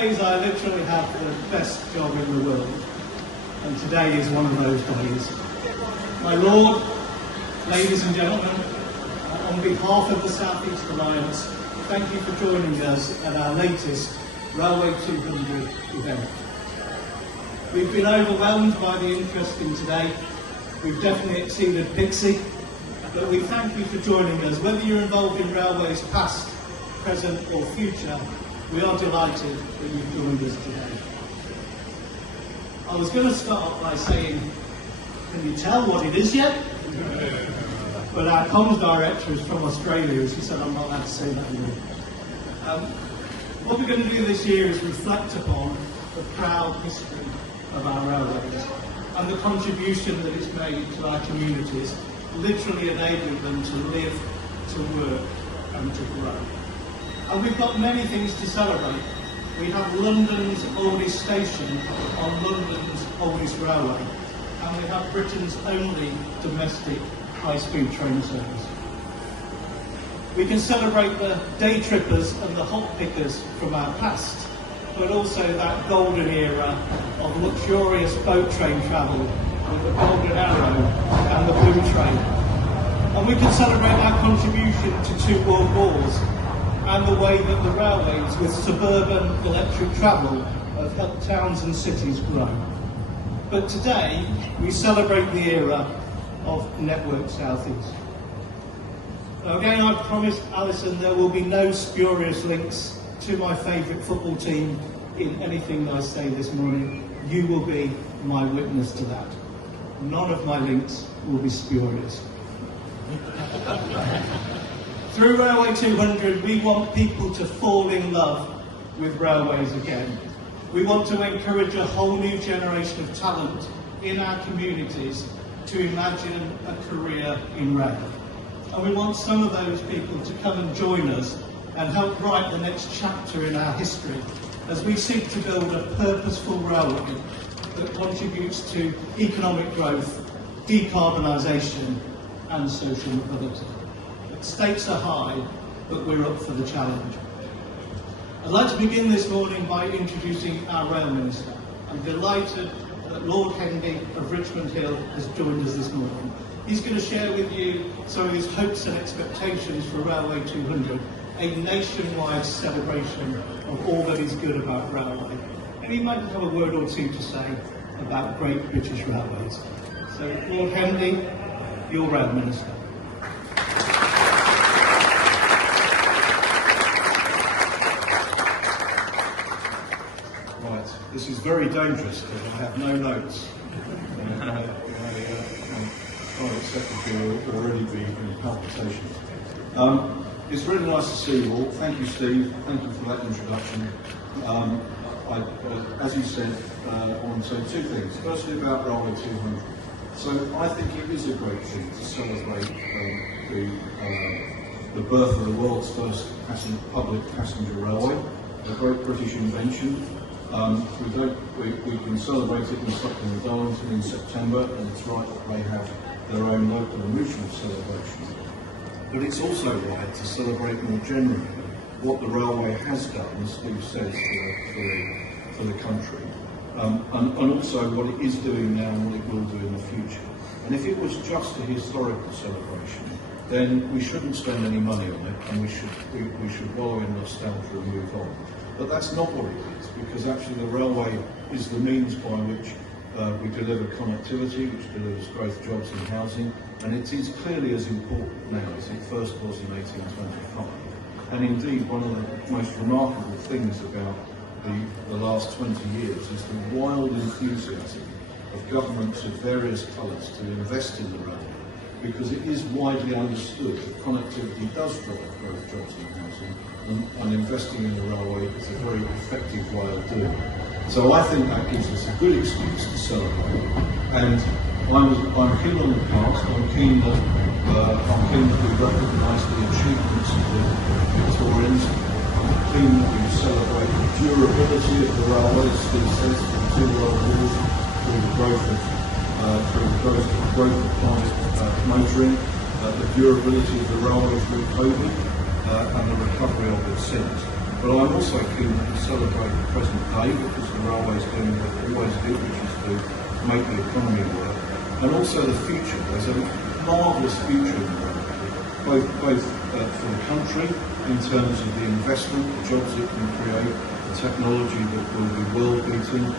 days I literally have the best job in the world, and today is one of those days. My Lord, ladies and gentlemen, on behalf of the South East Alliance, thank you for joining us at our latest Railway 200 event. We've been overwhelmed by the interest in today. We've definitely exceeded Pixie, but we thank you for joining us. Whether you're involved in railways past, present or future, we are delighted that you've joined us today. I was going to start by saying, can you tell what it is yet? But our comms director is from Australia, she said I'm not allowed to say that anymore. What we're going to do this year is reflect upon the proud history of our railways and the contribution that it's made to our communities, literally enabling them to live, to work and to grow. And we've got many things to celebrate. We have London's oldest station on London's oldest railway, and we have Britain's only domestic high-speed train service. We can celebrate the day trippers and the hop pickers from our past, but also that golden era of luxurious boat train travel with the Golden Arrow and the Blue Train. And we can celebrate our contribution to 2 world wars and the way that the railways with suburban electric travel have helped towns and cities grow. But today we celebrate the era of Network South East. Now again, I've promised Alison there will be no spurious links to my favourite football team in anything I say this morning. You will be my witness to that. None of my links will be spurious. Through Railway 200, we want people to fall in love with railways again. We want to encourage a whole new generation of talent in our communities to imagine a career in rail. And we want some of those people to come and join us and help write the next chapter in our history as we seek to build a purposeful railway that contributes to economic growth, decarbonisation and social mobility. The stakes are high, but we're up for the challenge. I'd like to begin this morning by introducing our Rail Minister. I'm delighted that Lord Hendy of Richmond Hill has joined us this morning. He's going to share with you some of his hopes and expectations for Railway 200, a nationwide celebration of all that is good about railway. And he might have a word or two to say about Great British Railways. So, Lord Hendy, your Rail Minister. Right, this is very dangerous because I have no notes. My private secretary will already be in palpitations. It's really nice to see you all. Thank you, Steve. Thank you for that introduction. As you said, I want to say 2 things. Firstly, about Railway 200. So I think it is a great thing to celebrate the birth of the world's first public passenger railway, a great British invention. We can celebrate it in Stockton and Darlington in September, and it's right that they have their own local and regional celebration. But it's also right to celebrate more generally what the railway has done, as Steve says, for the country, and also what it is doing now and what it will do in the future. And if it was just a historical celebration, then we shouldn't spend any money on it, and we should wallow in nostalgia and move on. But that's not what it is, because actually the railway is the means by which we deliver connectivity, which delivers growth, jobs and housing, and it is clearly as important now as it first was in 1825. And indeed, one of the most remarkable things about the last 20 years is the wild enthusiasm of governments of various colours to invest in the railway, because it is widely understood that connectivity does drive growth, jobs and housing, and investing in the railway is a very effective way of doing it. So I think that gives us a good excuse to celebrate. And I'm keen on the past. I'm keen that we recognise the achievements of the Victorians. I'm keen that we celebrate the durability of the railway, as Steve says, through 2 world wars, through the growth of private motoring, the durability of the railway through COVID, and the recovery of it since. But I'm also keen to celebrate the present day because the railway is doing what it always did, which is to make the economy work, and also the future. There's a marvellous future in the railway, both for the country in terms of the investment, the jobs it can create, the technology that will be world beating,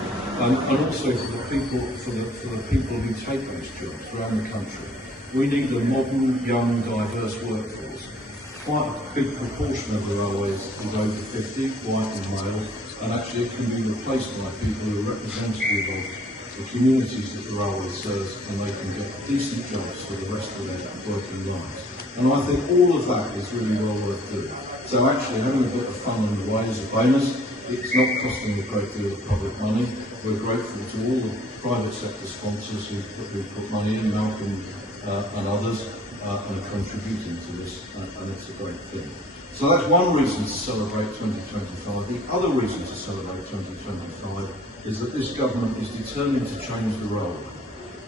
and also for the people who take those jobs around the country. We need a modern, young, diverse workforce. Quite a big proportion of the railways is over 50, white and male, and actually it can be replaced by people who are representative of the communities that the railway serves, and they can get decent jobs for the rest of their working lives. And I think all of that is really well worth doing. So actually having a bit of fun on the way is a bonus. It's not costing a great deal of public money. We're grateful to all the private sector sponsors who put money in, Malcolm and others, and are contributing to this, and it's a great thing. So that's one reason to celebrate 2025. The other reason to celebrate 2025 is that this government is determined to change the railway.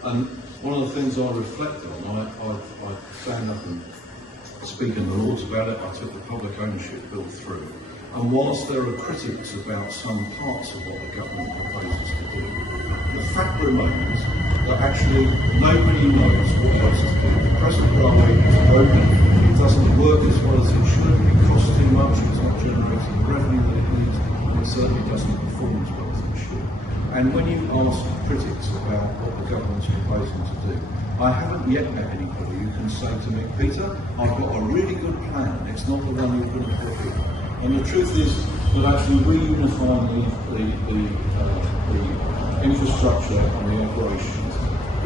And one of the things I reflect on, I stand up and speak in the Lords about it. I took the public ownership bill through. And whilst there are critics about some parts of what the government proposes to do, the fact remains that actually nobody knows what else is doing. The present railway is broken, it doesn't work as well as it should, it costs too much, it's not generating the revenue that it needs, and it certainly doesn't perform as well as it should. And when you ask critics about what the government's proposing to do, I haven't yet met anybody who can say to me, Peter, I've got a really good plan, it's not the one you're going to put in. And the truth is that actually reunifying the infrastructure and the operations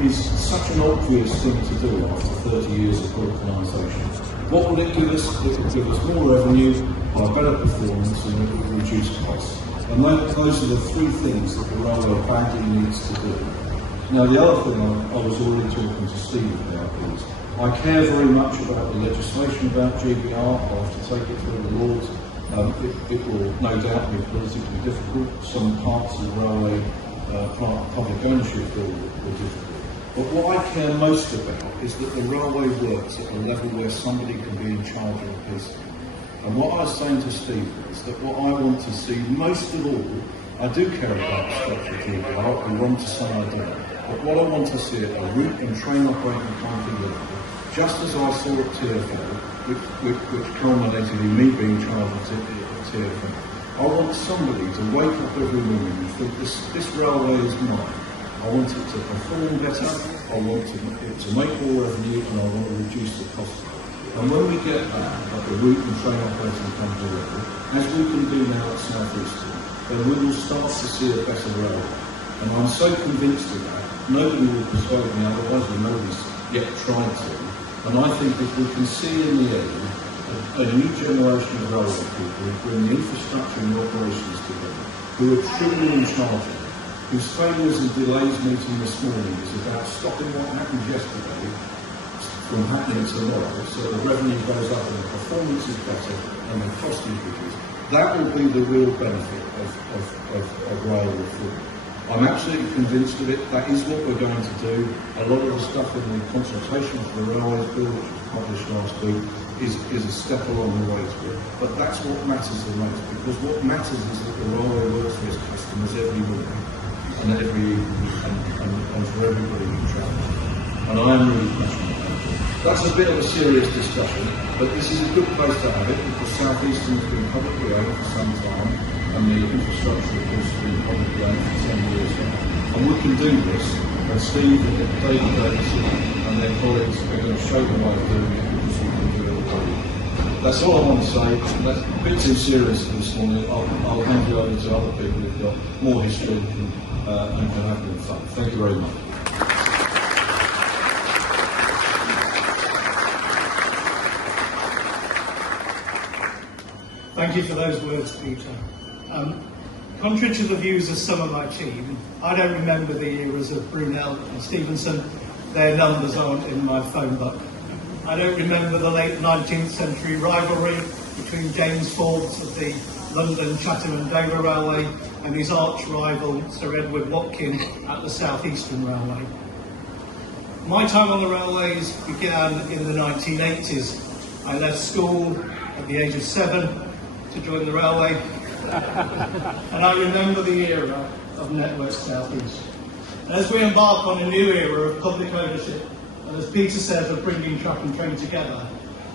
is such an obvious thing to do after 30 years of organisation. What will it give us? It will give us more revenue, by better performance, and it will reduce costs. And those are the three things that the railway badly needs to do. Now the other thing I was already talking to Steve about is I care very much about the legislation about GBR. I'll have to take it through the Lords. It will no doubt be politically difficult. Some parts of the railway public ownership bill were difficult. But what I care most about is that the railway works at a level where somebody can be in charge of a piece of it. And what I was saying to Steve is that what I want to see most of all, I do care about the structure of GBR, I want to say I don't. But what I want to see at a route and train operating country level, just as I saw at TfL, which culminated in me being charged at TfL. I want somebody to wake up every morning and think this railway is mine. I want it to perform better, I want it to make more revenue, and I want to reduce the cost. And when we get that at the route and train operating company level, as we can do now at South Eastern, then we will start to see a better railway. And I'm so convinced of that, nobody will persuade me otherwise, and nobody's yet tried to. And I think if we can see in the end a new generation of railway people who bring the infrastructure and the operations together, who are truly in charge of it, whose failures and delays meeting this morning is about stopping what happened yesterday from happening tomorrow, so the revenue goes up and the performance is better and the cost is reduced. That will be the real benefit of rail reform. I'm absolutely convinced of it. That is what we're going to do. A lot of the stuff in the consultation for the Railways Bill, which was published last week, is a step along the way to it. But that's what matters the most, because what matters is that the railway works for its customers every morning and every evening and for everybody who travels. And I am really passionate about it. That's a bit of a serious discussion, but this is a good place to have it because South Eastern has been publicly owned for some time, and the infrastructure of course has been publicly owned for some years now. And we can do this, and Steve and David Davidson and their colleagues are going to show the way of doing it because we can do it already. That's all I want to say. That's a bit too serious this morning. I'll hand you over to other people who've got more history and can have more fun. Thank you very much. Thank you for those words, Peter. Contrary to the views of some of my team, I don't remember the eras of Brunel and Stevenson. Their numbers aren't in my phone book. I don't remember the late 19th century rivalry between James Forbes of the London Charing Cross Railway and his arch rival Sir Edward Watkin at the South Eastern Railway. My time on the railways began in the 1980s. I left school at the age of 7. to join the railway, and I remember the era of Network South East. And as we embark on a new era of public ownership, and as Peter says, of bringing track and train together,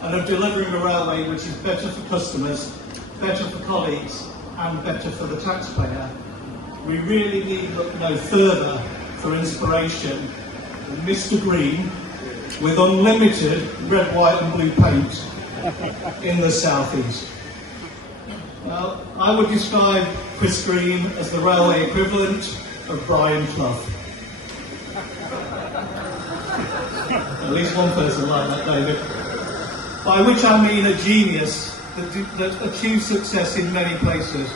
and of delivering a railway which is better for customers, better for colleagues, and better for the taxpayer, we really need look no further for inspiration than Mr. Green with unlimited red, white and blue paint in the South East. Well, I would describe Chris Green as the railway equivalent of Brian Clough. At least one person like that, David. By which I mean a genius that achieves success in many places.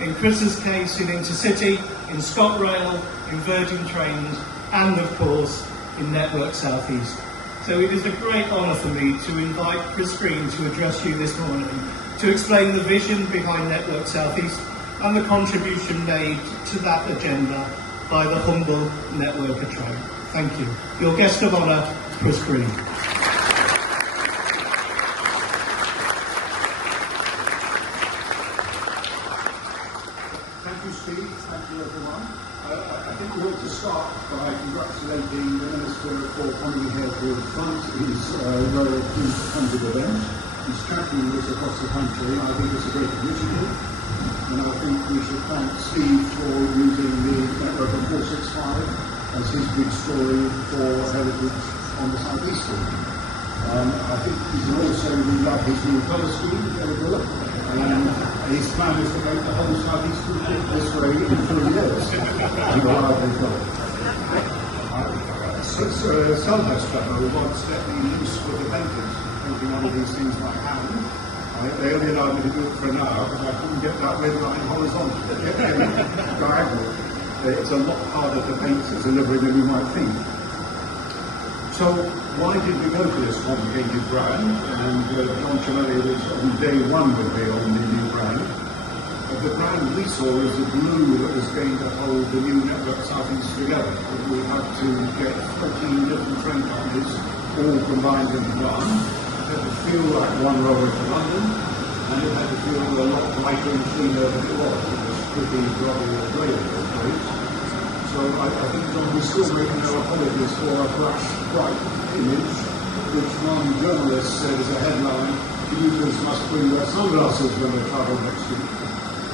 In Chris's case, in Intercity, in ScotRail, in Virgin Trains, and of course, in Network South East. So it is a great honour for me to invite Chris Green to address you this morning, to explain the vision behind Network South East and the contribution made to that agenda by the humble networker train. Thank you. Your guest of honour, Chris Green. Thank you, Steve. Thank you, everyone. I think we ought to start by congratulating the Minister for coming here to front his Royal 200 event. He's championing this across the country. I think it's a great initiative. And I think we should thank Steve for using the network of 465 as his big story for heritage on the South East. I think he can also love his new colour scheme, very good. And his plan is to make the whole South East this way in 4 years. Selhurst Depot once let me loose with the painters, painting one of these things by hand. They only allowed me to do it for an hour because I couldn't get that red line horizontal. Diagonal. It's a lot harder to paint delivering than you might think. So why did we go to this complicated brand? And John Chimelli was on day one would be on the new brand. The brand we saw was the glue that was going to hold the new Network South East together. We had to get 14 different train companies all combined into one. It had to feel like one railway to London, and it had to feel a lot lighter and cleaner than it was. It was pretty grubby and grey in those days. So I think John was still making no apologies for a flash bright image, which one journalist said as a headline, commuters must bring their sunglasses when they travel next week.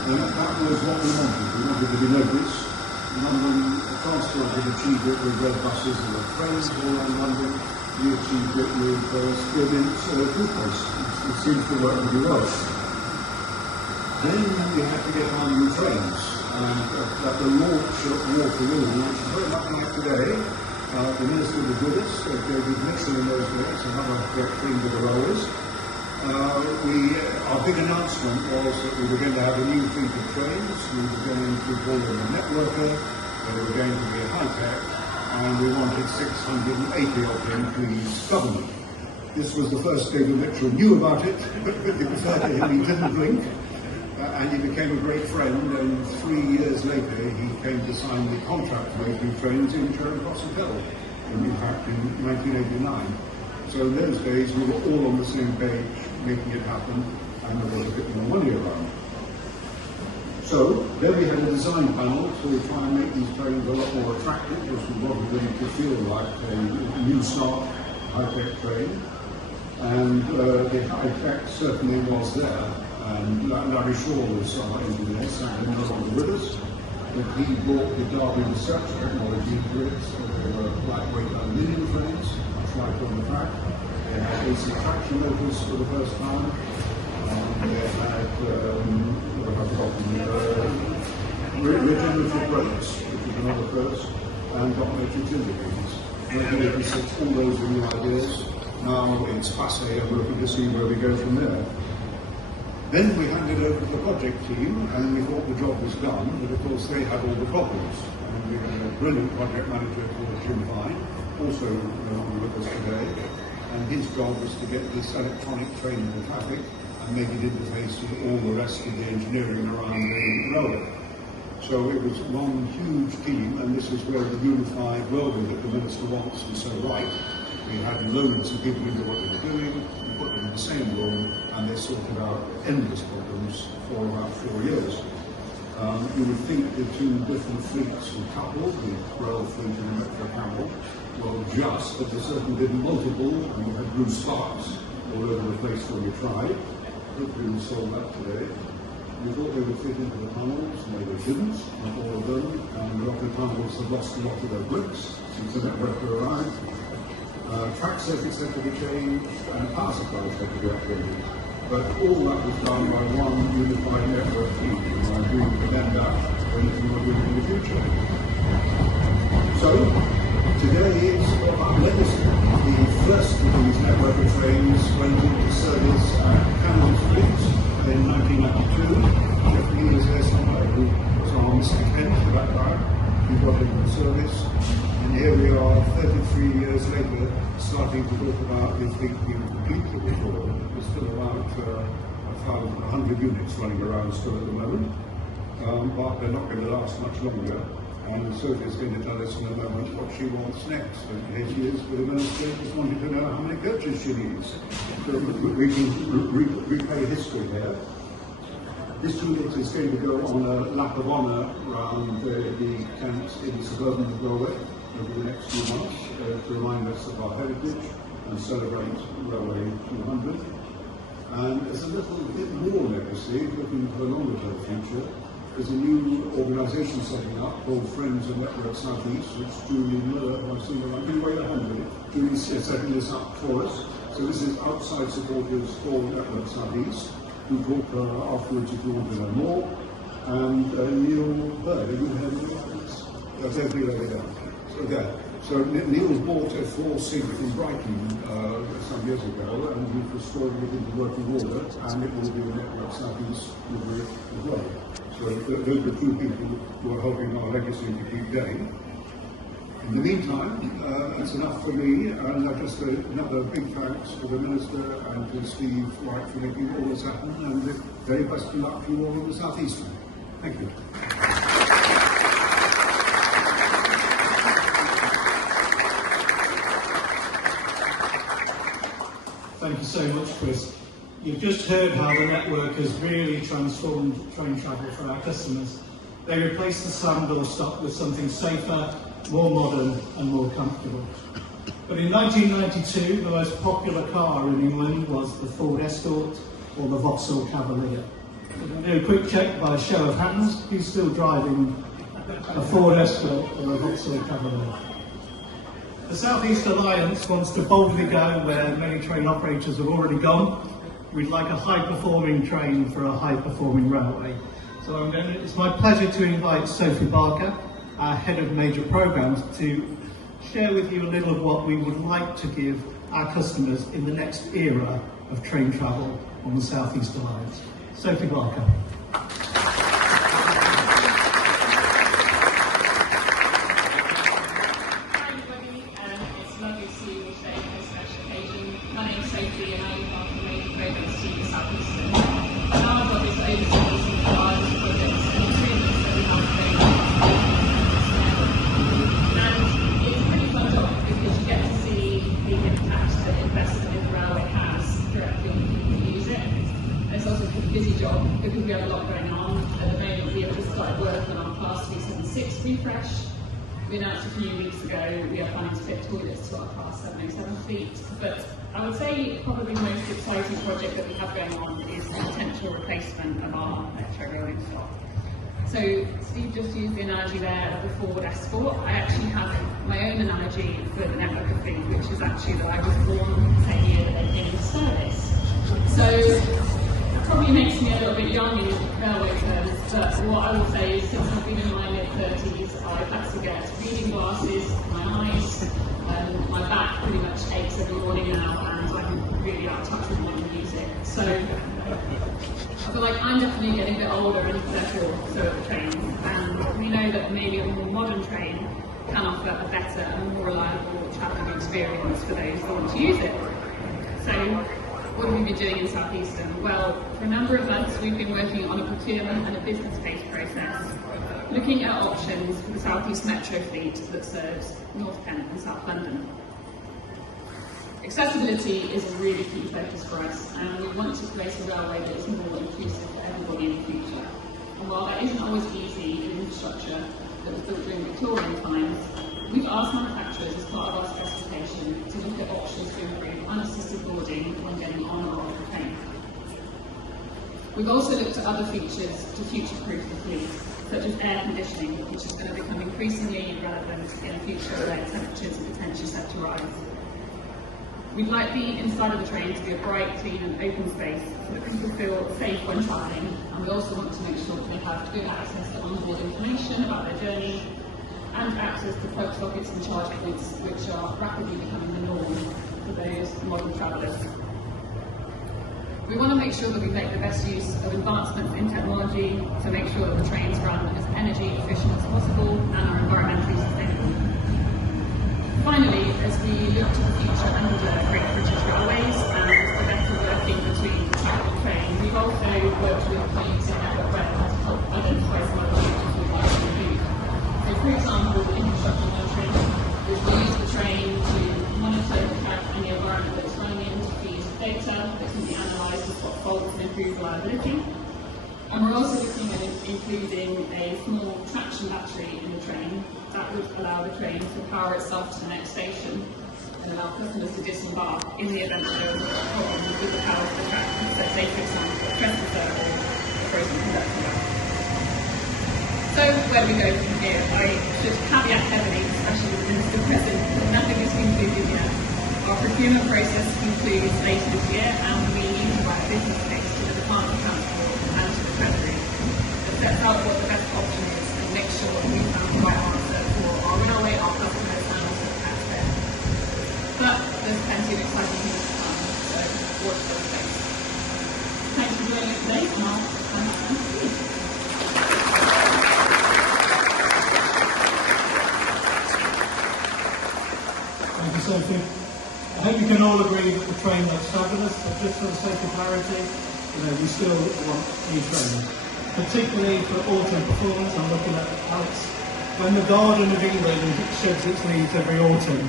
And that was what we wanted. We wanted to be noticed. London Transport had achieved it with red buses and red trains all around London. We achieved it with brilliant toothpaste. It seems to work really well. Then we had to get our new trains. And at the launch at Waterloo, which is very much like today, the Minister was with us, David Nixon in those days, another great friend of the railways. Our big announcement was that we were going to have a new fleet of trains, we were going to call them a networker, they were going to be high-tech, and we wanted 680 of them to use government. This was the first David Mitchell knew about it, but to be fair to him, he didn't blink. And he became a great friend, and 3 years later he came to sign the contract to make new trains in Charing Cross Hotel, in fact in 1989. So in those days we were all on the same page, making it happen, and there was a bit more money around. So then we had a design panel to try and make these trains a lot more attractive, because we wanted them to feel like a new start high-tech train. And the high-tech certainly was there. And Larry Shaw was our engineer, sadly no longer with us, but he brought the Derby research technology into it. So they were lightweight aluminium trains, much lighter on the track. They had AC traction motors for the first time. They had regenerative brakes, which is another first, and got matrix indicators. 1986, all those were new ideas. Now it's passé, and we're looking to see where we go from there. Then we handed over to the project team, and we thought the job was done, but of course they had all the problems. And we had a brilliant project manager called Jim Vine, also no longer with us today, and his job was to get this electronic train into traffic and make it interface with all the rest of the engineering around the railway. So it was one huge team, and this is where the unified railway that the Minister wants is so right. We had loads of people who knew what they were doing, we put them in the same room, and they sorted out endless problems for about 4 years. You would think the two different fleets were coupled, the rail fleet and the metro camel, well just, but they certainly did multiple, and we had blue sparks all over the place when we tried. Hopefully we solved that today. We thought they would fit into the tunnels, no they didn't, not all of them, and a lot of tunnels have lost a lot of their bricks since the network arrived. Track circuits had to be changed, and power supplies had to be upgraded. But all that was done by one unified network team, and I agree with that for anything we're doing in the future. So, today is about legacy. The first of these network of trains went into service at Cannon Street in 1992. Jeff Lee is there somewhere, who was on second at that time. He got into service, and here we are 33 years later, starting to talk about the fleet being completely restored. There's still about 100 units running around still at the moment, but they're not going to last much longer. And Sophie's going to tell us in a moment what she wants next. And here she is with the minister just wanting to know how many coaches she needs. So we can replay history here. This unit is going to go on a lap of honour around the camps in suburban Galway over the next few months to remind us of our heritage and celebrate Railway 200. And as a little bit more legacy, looking to the longer term future, there's a new organisation setting up called Friends of Network South East, which Julie Miller, I've seen her like, wait 100, Julie's setting this up for us. So this is outside supporters for Network South East, who talk afterwards if you want to know more. And Neil Bird, have you heard of this? That's every day down. Okay. So Neil's bought a 4-seat from Brighton some years ago, and we've restored it into working order, and it will be a Network South East delivery as well. So those are two people who are helping our legacy to keep going. In the meantime, that's enough for me, and just another big thanks to the Minister and to Steve White for making all this happen, and the very best of luck to you all in the South East. Thank you. Thank you so much, Chris. You've just heard how the network has really transformed train travel for our customers. They replaced the sandal stop with something safer, more modern and more comfortable. But in 1992, the most popular car in England was the Ford Escort or the Vauxhall Cavalier. We're going to do a quick check by a show of hands. Who's still driving a Ford Escort or a Vauxhall Cavalier? The South East Alliance wants to boldly go where many train operators have already gone. We'd like a high-performing train for a high-performing railway. So it's my pleasure to invite Sophie Barker, our Head of Major Programmes, to share with you a little of what we would like to give our customers in the next era of train travel on the South East Alliance. Sophie Barker. Because we have a lot going on. At the moment, we have just started working on Class 376 refresh. We announced a few weeks ago we are planning to fit toilets to our Class 707 fleet. But I would say probably the most exciting project that we have going on is the potential replacement of our metro rolling stock. So Steve just used the analogy there of the Ford Escort. I actually have my own analogy for the network of fleet, which is actually that I was born the same year that they came into service. So probably makes me a little bit young in railway terms, but what I would say is since I've been in my mid-30s, I've had to get reading glasses, my eyes, and my back pretty much aches every morning now, and I'm really out of touch with modern music. So I feel like I'm definitely getting a bit older and therefore so are the trains, and we know that maybe a more modern train can offer a better and more reliable travelling experience for those who want to use it. So what have we been doing in South Eastern? Well, for a number of months we've been working on a procurement and a business case process, looking at options for the South East Metro fleet that serves North Kent and South London. Accessibility is a really key focus for us, and we want to create a railway that is more inclusive for everybody in the future. And while that isn't always easy in infrastructure that was built during Victorian times, we've asked manufacturers as part of our specification to look at options to improve unassisted boarding when getting on or off the train. We've also looked at other features to future-proof the fleet, such as air conditioning, which is going to become increasingly relevant in a future where temperatures are potentially set to rise. We'd like the inside of the train to be a bright, clean and open space so that people feel safe when travelling, and we also want to make sure that they have good access to onboard information about their journey and access to plug sockets and charge points, which are rapidly becoming the norm for those modern travellers. We want to make sure that we make the best use of advancements in technology to make sure that the trains run as energy efficient as possible and are environmentally sustainable. Finally, as we look to the future under Great British Railways and the better working between track and train, we've also worked with colleagues in Network Web to help identify some other features we'd like to improve. So, for example, infrastructure monitoring, which will use the train to monitor the track and the environment that it's running in to feed data that can be analysed to spot faults and improve reliability. And we're also looking at including a small traction battery in the train that would allow the train to power itself to the next station and allow customers to disembark in the event that there was a problem with the power of the track. So say, for example, a transfer or a frozen conductor gap. So where do we go from here? I should caveat heavily, especially with the Minister present, that nothing is concluded yet. Our procurement process concludes later this year, and we need to write a business case to the Department of Transport and to the Treasury that sets out what the best option is and make sure that we found the right answer for our railway, our customers and also the taxpayer. But there's plenty of exciting things to come, so watch those space. Thanks for joining us today, and I'll hand it back to you. Thank you, Sophie. I hope you can all agree that the train looks fabulous, but just for the sake of clarity, we still want new trains. Particularly for autumn performance, I'm looking at Alex. When the Garden of England sheds its leaves every autumn,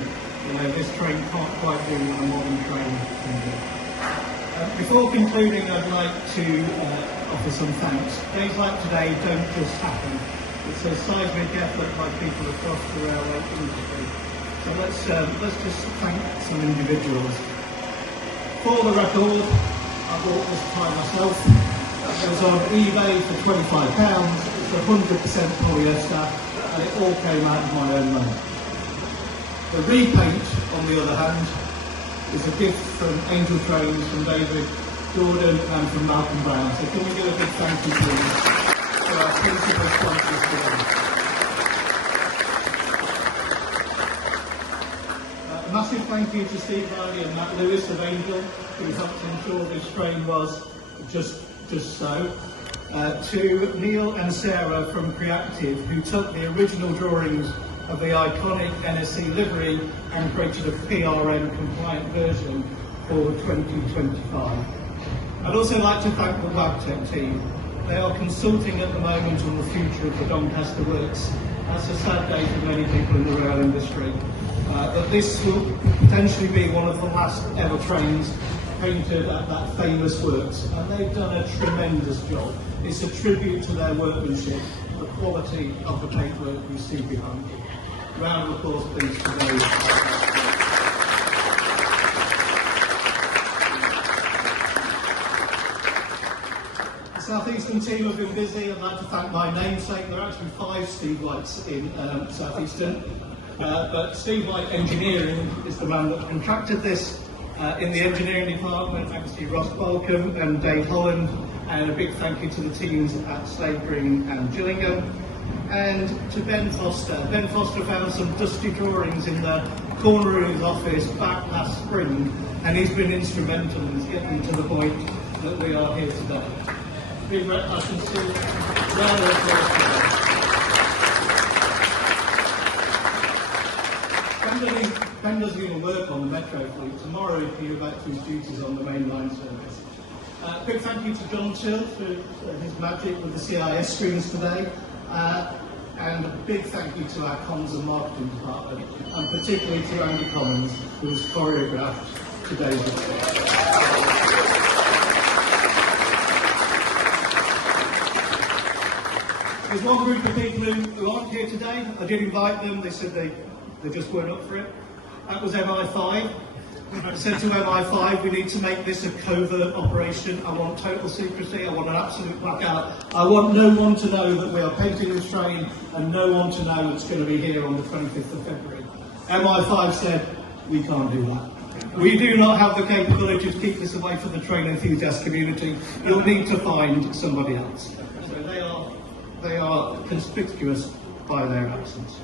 this train can't quite do what a modern train can do. Before concluding, I'd like to offer some thanks. Days like today don't just happen. It's a seismic effort by people across the railway industry. So let's just thank some individuals. For the record, I bought this tie myself. It was on eBay for £25. It's 100% polyester, and it all came out of my own money. The repaint, on the other hand, is a gift from Angel Trains, from David Jordan, and from Malcolm Brown. So can we give a big thank you please to our principal sponsors today. A massive thank you to Steve Riley and Matt Lewis of Angel, who helped ensure this train was just so. To Neil and Sarah from Creative, who took the original drawings of the iconic NSC livery and created a PRN compliant version for 2025. I'd also like to thank the Wabtec team. They are consulting at the moment on the future of the Doncaster Works. That's a sad day for many people in the rail industry. But this will potentially be one of the last ever trains painted at that famous works, and they've done a tremendous job. It's a tribute to their workmanship, the quality of the paintwork you see behind you. Round of applause please for those. The South Eastern team have been busy. I'd like to thank my namesake. There are actually 5 Steve Whites in South Eastern. But Steve White Engineering is the man that contracted this. In the engineering department, actually Ross Balcombe and Dave Holland, and a big thank you to the teams at Slavering and Gillingham. And to Ben Foster. Ben Foster found some dusty drawings in the corner of his office back last spring, and he's been instrumental in getting to the point that we are here today. Big I can see round of applause today. Ben doesn't even work on the Metro fleet. Tomorrow he'll be back to his duties on the mainline service. Big thank you to John Till for his magic with the CIS screens today. And a big thank you to our comms and marketing department, and particularly to Andy Collins, who's choreographed today's report. There's one group of people who aren't here today. I did invite them. They said they just weren't up for it. That was MI5. I said to MI5, we need to make this a covert operation. I want total secrecy. I want an absolute blackout. I want no one to know that we are painting this train and no one to know it's going to be here on the 25th of February. MI5 said, we can't do that. We do not have the capability to keep this away from the train enthusiast community. You'll need to find somebody else. So they are conspicuous by their absence.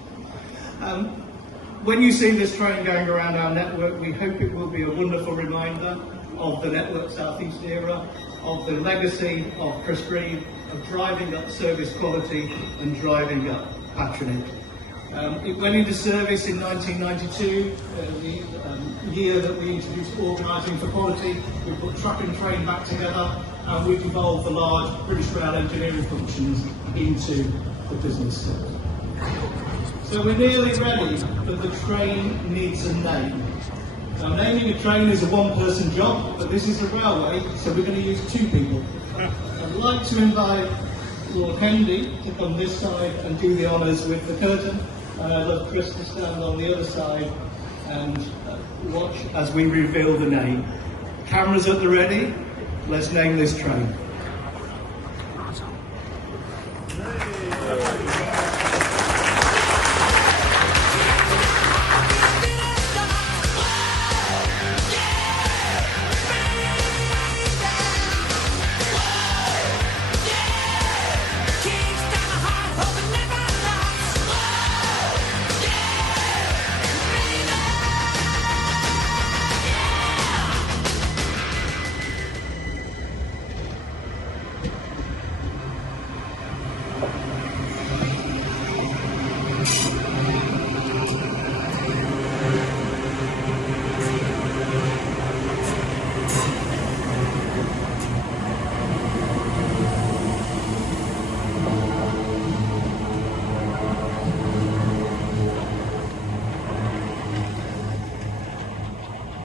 When you see this train going around our network, we hope it will be a wonderful reminder of the Network South East era, of the legacy of Chris Reed, of driving up service quality and driving up patronage. It went into service in 1992, the year that we introduced organising for quality. We put truck and train back together, and we've evolved the large British Rail engineering functions into the business sector. So we're nearly ready, but the train needs a name. Now, naming a train is a one-person job, but this is a railway, so we're going to use two people. I'd like to invite Lord Hendy to come this side and do the honours with the curtain, and I'd love Chris to stand on the other side and watch as we reveal the name. Cameras at the ready, let's name this train.